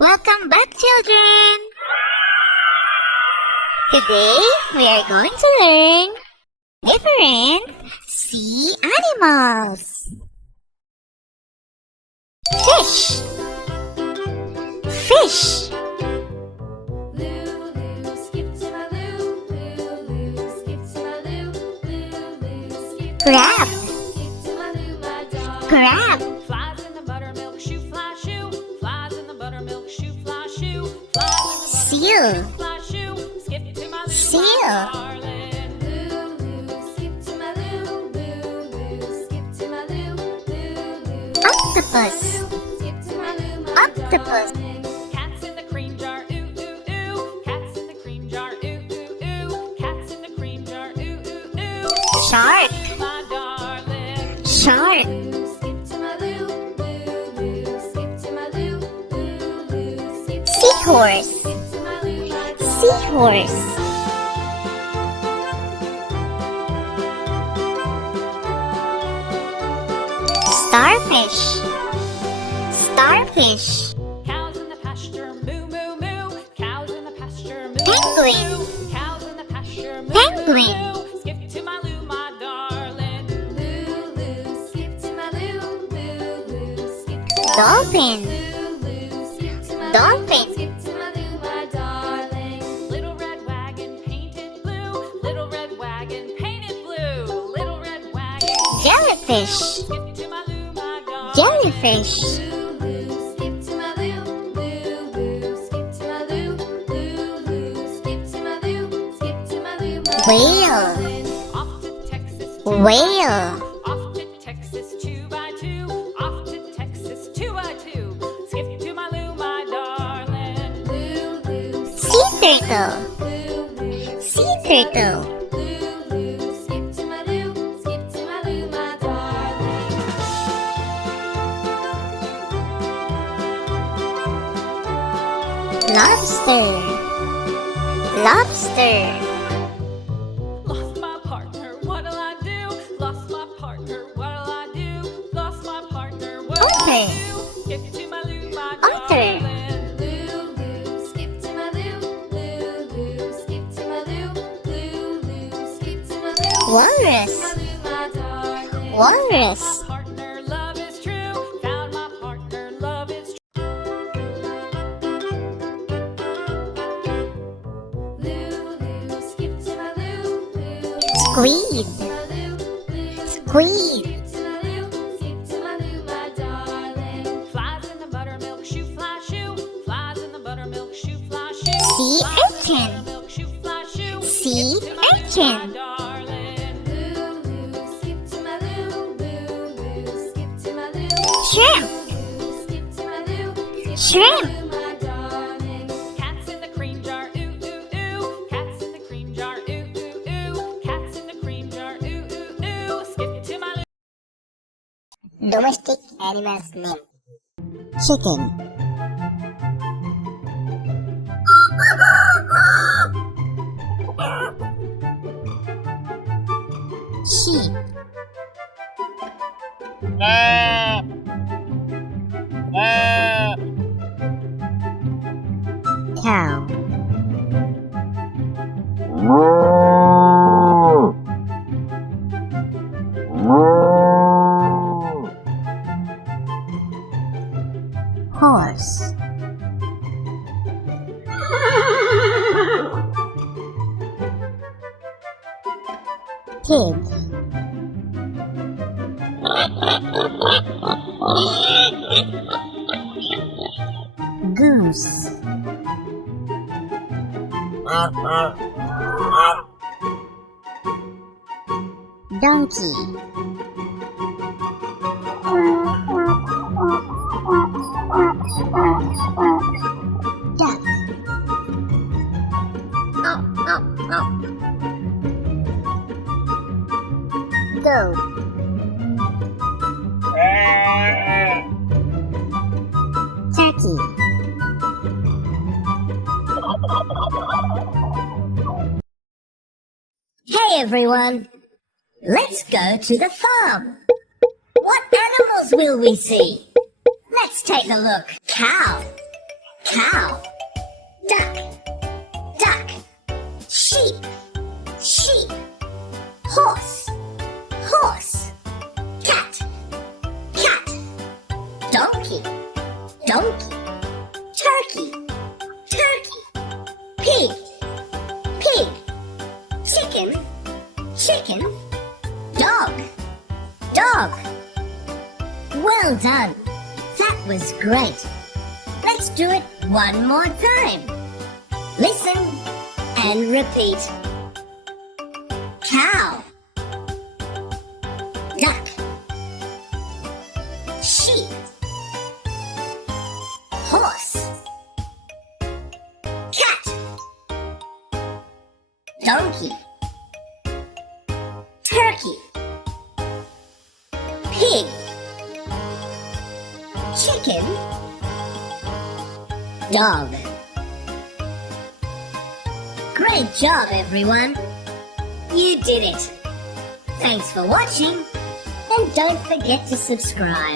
Welcome back, children! Today, we are going to learn different sea animals. Fish. Fish. Crab. Crab. Flies in the buttermilk shoe, fly shoe. Flies in the buttermilk shoe, fly shoe. Seal. Fly shoe. Skip to my Seal. darling. Lulu, skip to my Lulu. Lulu, skip to my Lulu. Octopus. Skip to my Lulu, my Octopus. darling. Cats in the cream jar, ooh ooh ooh. Cats in the cream jar, ooh ooh ooh. Cats in the cream jar, ooh ooh ooh. Shark. My darling. Shark. Skip to my Lulu. Lulu, skip to my Lulu. Lulu, skip to Seahorse. my Lulu, my darling. Seahorse. Starfish. Starfish. Cows in the pasture, moo moo moo. Cows in the pasture, moo Penguin. moo moo. Cows in the pasture, moo Penguin. moo moo. Skip to my Lou, my darling. Lulu, skip to my Lou. Lulu, skip to my Dolphin. Lulu, skip to my Dolphin. Skip to my Lou, my darling. Little red wagon painted blue. Little red wagon painted blue. Little red wagon. Jellyfish. Skip to my Lou, my darling. Jellyfish. Lulu, skip to my Lou. Lulu, skip to my Lou. Lulu, skip to my Lou. Skip to my Lou, my Whale. darling. Off to Texas. Whale. Off to Texas, 2x2. Off to Texas, 2x2. Skip to my Lou, my darling. Lulu, Sea turtle. Lulu, Sea turtle. Lulu, skip to my Lou. Skip to my Lou, my darling. Lobster. Lobster. Lost my partner, what'll I do? Lost my partner, what'll I do? Lost my partner, what'll I Otter. do? Skip to my Lou, my Otter. darling. Lulu, skip to my Lou. Lulu, skip to my Lou. Lulu, skip to my Lou. Walrus. My Lou, my darling. Walrus. My partner, love is true. Found my partner, love is true. Lulu, skip to my Lou. Lulu, Squid. my Lou. Lulu, Squid. skip to my Lou. Skip to my Lou, my darling. Flies in the buttermilk shoe, fly shoe. Flies in the buttermilk shoe, fly shoe. Sea Flies in the urchin. buttermilk shoe, fly shoe. Sea Skip to my Lou, urchin. my darling. Lulu, skip to my Lou. Lulu, skip to my Lou. Shrimp. Skip to my Lou. Skip Shrimp. to my Lou, my darling. Cats in the cream jar, ooh ooh ooh. Cats in the cream jar, ooh ooh ooh. Cats in the cream jar, ooh ooh ooh. Skip to my Lou. Domestic animals name. Chicken. Sheep. Cow. Horse. Pig. Goose. Donkey. Duck. Goat. Turkey. Hey everyone! Let's go to the farm. What animals will we see? Let's take a look. Cow. cow, duck, duck, sheep, sheep, horse, horse, cat, cat, donkey, donkey, turkey, turkey, pig, pig, chicken, chicken, dog, dog. Well done. That was great. Let's do it one more time. Listen and repeat. Cow, duck, sheep, horse, cat, donkey, turkey, pig, chicken, dog. Great job, everyone. You did it. Thanks for watching, and don't forget to subscribe.